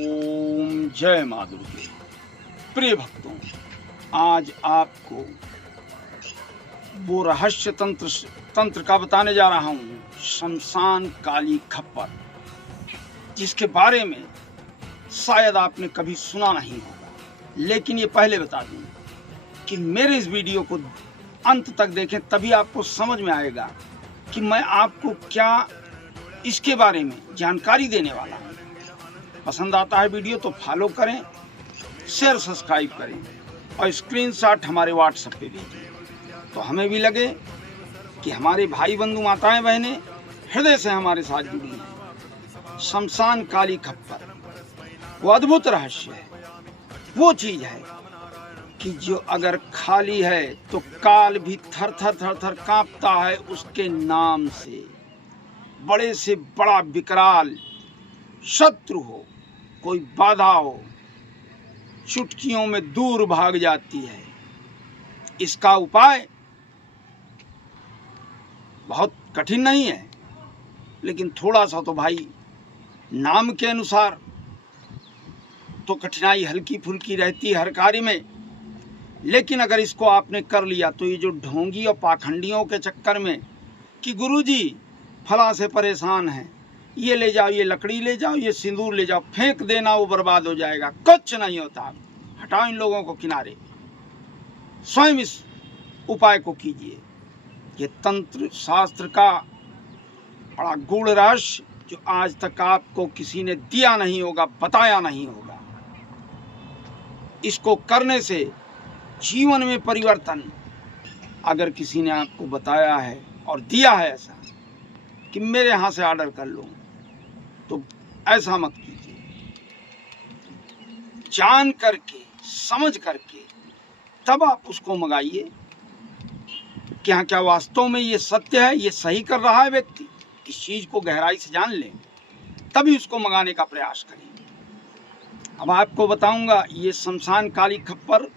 ओम जय माँ दुर्गे। प्रिय भक्तों, आज आपको वो रहस्य तंत्र का बताने जा रहा हूँ, शमशान काली खप्पर, जिसके बारे में शायद आपने कभी सुना नहीं होगा। लेकिन ये पहले बता दूं कि मेरे इस वीडियो को अंत तक देखें, तभी आपको समझ में आएगा कि मैं आपको क्या इसके बारे में जानकारी देने वाला हूँ। पसंद आता है वीडियो तो फॉलो करें, शेयर सब्सक्राइब करें और स्क्रीनशॉट हमारे व्हाट्सएप पे भेजें, तो हमें भी लगे कि हमारे भाई बंधु माताएं बहनें हृदय से हमारे साथ जुड़ी हैं। शमशान काली खप्पर वो अद्भुत रहस्य है, वो चीज है कि जो अगर खाली है तो काल भी थर थर कांपता है उसके नाम से। बड़े से बड़ा विकराल शत्रु हो, कोई बाधा हो, चुटकियों में दूर भाग जाती है। इसका उपाय बहुत कठिन नहीं है, लेकिन थोड़ा सा तो भाई नाम के अनुसार तो कठिनाई हल्की फुल्की रहती है हर कार्य में। लेकिन अगर इसको आपने कर लिया तो ये जो ढोंगी और पाखंडियों के चक्कर में कि गुरुजी फला से परेशान है, ये ले जाओ, ये लकड़ी ले जाओ, ये सिंदूर ले जाओ, फेंक देना, वो बर्बाद हो जाएगा, कुछ नहीं होता। हटाओ इन लोगों को किनारे, स्वयं इस उपाय को कीजिए। ये तंत्र शास्त्र का बड़ा गूढ़ रहस्य जो आज तक आपको किसी ने दिया नहीं होगा, बताया नहीं होगा। इसको करने से जीवन में परिवर्तन अगर किसी ने आपको बताया है और दिया है ऐसा कि मेरे यहाँ से ऑर्डर कर लो, तो ऐसा मत कीजिए। जान करके समझ करके तब आप उसको मंगाइए कि हाँ, क्या वास्तव में ये सत्य है, ये सही कर रहा है व्यक्ति। इस चीज को गहराई से जान लें, तभी उसको मंगाने का प्रयास करें। अब आपको बताऊंगा, ये शमशान काली खप्पर,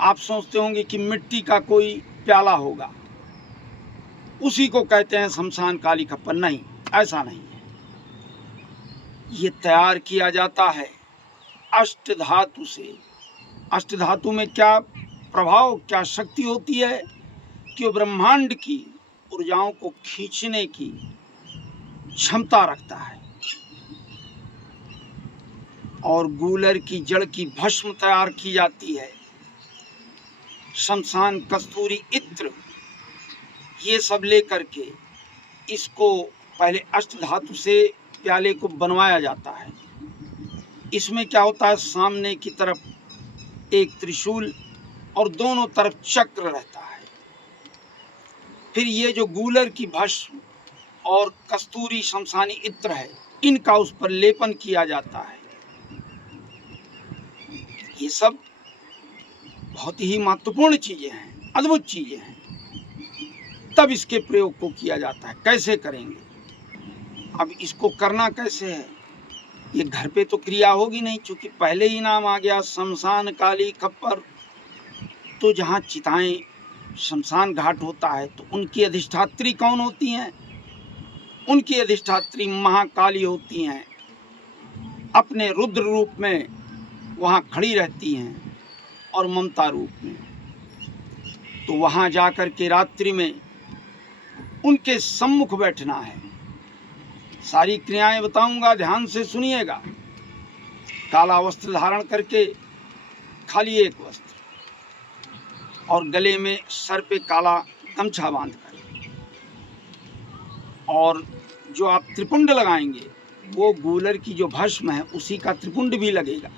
आप सोचते होंगे कि मिट्टी का कोई प्याला होगा, उसी को कहते हैं शमशान काली खप्पर। नहीं, ऐसा नहीं है। ये तैयार किया जाता है अष्ट धातु से। अष्ट धातु में क्या प्रभाव, क्या शक्ति होती है कि वो ब्रह्मांड की ऊर्जाओं को खींचने की क्षमता रखता है। और गूलर की जड़ की भस्म तैयार की जाती है, शमशान कस्तूरी इत्र, ये सब लेकर के इसको पहले अष्ट धातु से प्याले को बनवाया जाता है। इसमें क्या होता है, सामने की तरफ एक त्रिशूल और दोनों तरफ चक्र रहता है। फिर ये जो गूलर की भस्म और कस्तूरी शमशानी इत्र है, इनका उस पर लेपन किया जाता है। ये सब बहुत ही महत्वपूर्ण चीजें हैं, अद्भुत चीजें हैं। तब इसके प्रयोग को किया जाता है। कैसे करेंगे? अब इसको करना कैसे है? ये घर पे तो क्रिया होगी नहीं, क्योंकि पहले ही नाम आ गया शमशान काली खप्पर। तो जहाँ चिताएं, शमशान घाट होता है, तो उनकी अधिष्ठात्री कौन होती हैं? उनकी अधिष्ठात्री महाकाली होती हैं, अपने रुद्र रूप में वहाँ खड़ी रहती हैं और ममता रूप में। तो वहाँ जाकर के रात्रि में उनके सम्मुख बैठना है। सारी क्रियाएं बताऊंगा, ध्यान से सुनिएगा। काला वस्त्र धारण करके, खाली एक वस्त्र, और गले में सर पे काला गमछा बांध कर, और जो आप त्रिपुंड लगाएंगे वो गूलर की जो भस्म है उसी का त्रिपुंड भी लगेगा,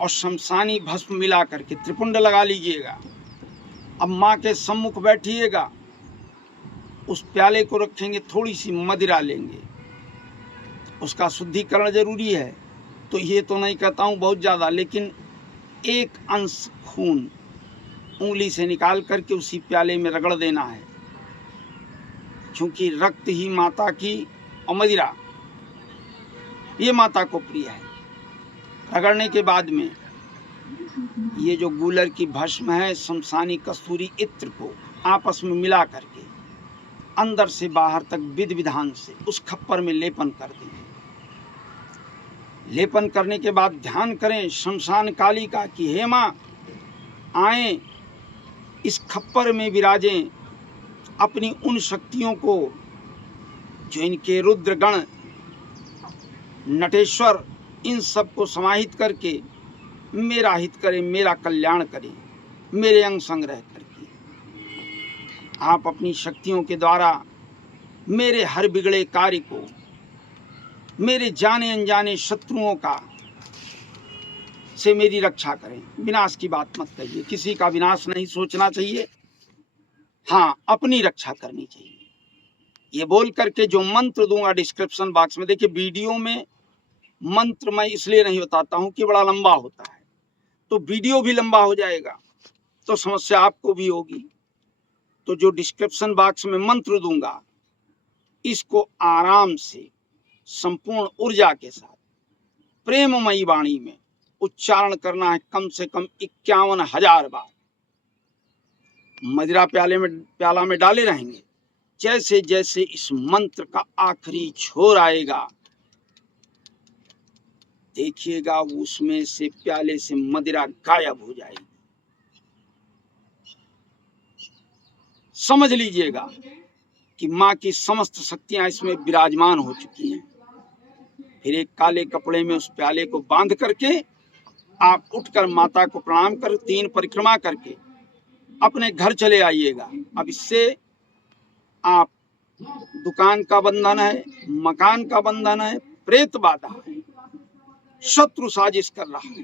और शमशानी भस्म मिला करके त्रिपुंड लगा लीजिएगा। अब माँ के सम्मुख बैठिएगा, उस प्याले को रखेंगे, थोड़ी सी मदिरा लेंगे, उसका शुद्धिकरण जरूरी है। तो ये तो नहीं कहता हूँ बहुत ज़्यादा, लेकिन एक अंश खून उंगली से निकाल करके उसी प्याले में रगड़ देना है, क्योंकि रक्त ही माता की और मदिरा ये माता को प्रिय है। रगड़ने के बाद में ये जो गूलर की भस्म है, शमशानी कस्तूरी इत्र को आपस में मिला करके अंदर से बाहर तक विधि विधान से उस खप्पर में लेपन कर दें। लेपन करने के बाद ध्यान करें शमशान काली का कि हे माँ आए इस खप्पर में विराजें, अपनी उन शक्तियों को जो इनके रुद्रगण नटेश्वर इन सब को समाहित करके मेरा हित करें, मेरा कल्याण करें, मेरे अंग संग्रह करके आप अपनी शक्तियों के द्वारा मेरे हर बिगड़े कार्य को, मेरे जाने अनजाने शत्रुओं का से मेरी रक्षा करें। विनाश की बात मत कहिए, किसी का विनाश नहीं सोचना चाहिए, हाँ अपनी रक्षा करनी चाहिए। ये बोल करके जो मंत्र दूंगा डिस्क्रिप्शन बॉक्स में, देखिए वीडियो में मंत्र मैं इसलिए नहीं बताता हूं कि बड़ा लंबा होता है, तो वीडियो भी लंबा हो जाएगा तो समस्या आपको भी होगी। तो जो डिस्क्रिप्शन बॉक्स में मंत्र दूंगा इसको आराम से संपूर्ण ऊर्जा के साथ प्रेममयी वाणी में उच्चारण करना है, कम से कम 51,000 बार। मदिरा प्याला में डाले रहेंगे, जैसे जैसे इस मंत्र का आखिरी छोर आएगा देखिएगा उसमें से प्याले से मदिरा गायब हो जाएगी। समझ लीजिएगा कि माँ की समस्त शक्तियां इसमें विराजमान हो चुकी हैं। फिर एक काले कपड़े में उस प्याले को बांध करके आप उठकर माता को प्रणाम कर 3 परिक्रमा करके अपने घर चले आइएगा। अब इससे आप दुकान का बंधन है, मकान का बंधन है, प्रेत बाधा है, शत्रु साजिश कर रहा है,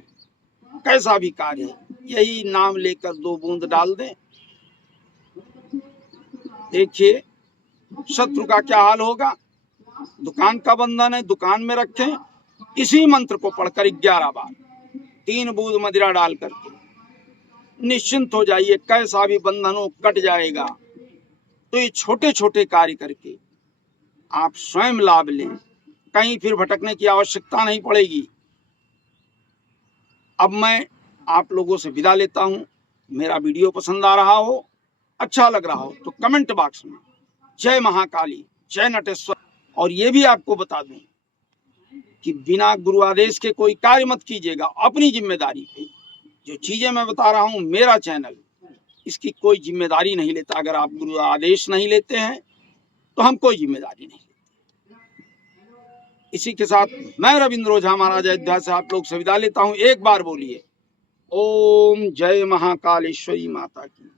कैसा भी कार्य है, यही नाम लेकर 2 बूंद डाल दें, देखिए शत्रु का क्या हाल होगा। दुकान का बंधन है, दुकान में रखें, इसी मंत्र को पढ़कर 11 बार 3 बूंद मदिरा डाल करके निश्चिंत हो जाइए, कैसा भी बंधन हो कट जाएगा। तो ये छोटे छोटे कार्य करके आप स्वयं लाभ लें, कहीं फिर भटकने की आवश्यकता नहीं पड़ेगी। अब मैं आप लोगों से विदा लेता हूं। मेरा वीडियो पसंद आ रहा हो, अच्छा लग रहा हो तो कमेंट बॉक्स में जय महाकाली, जय नटेश्वर। और ये भी आपको बता दूं कि बिना गुरु आदेश के कोई कार्य मत कीजिएगा, अपनी जिम्मेदारी पे। जो चीजें मैं बता रहा हूं, मेरा चैनल इसकी कोई जिम्मेदारी नहीं लेता। अगर आप गुरु आदेश नहीं लेते हैं तो हम कोई जिम्मेदारी नहीं लेते। इसी के साथ मैं रविंद्र ओझा महाराज अयोध्या से आप लोग से विदा लेता हूं। एक बार बोलिए ओम जय महाकालेश्वरी माता की।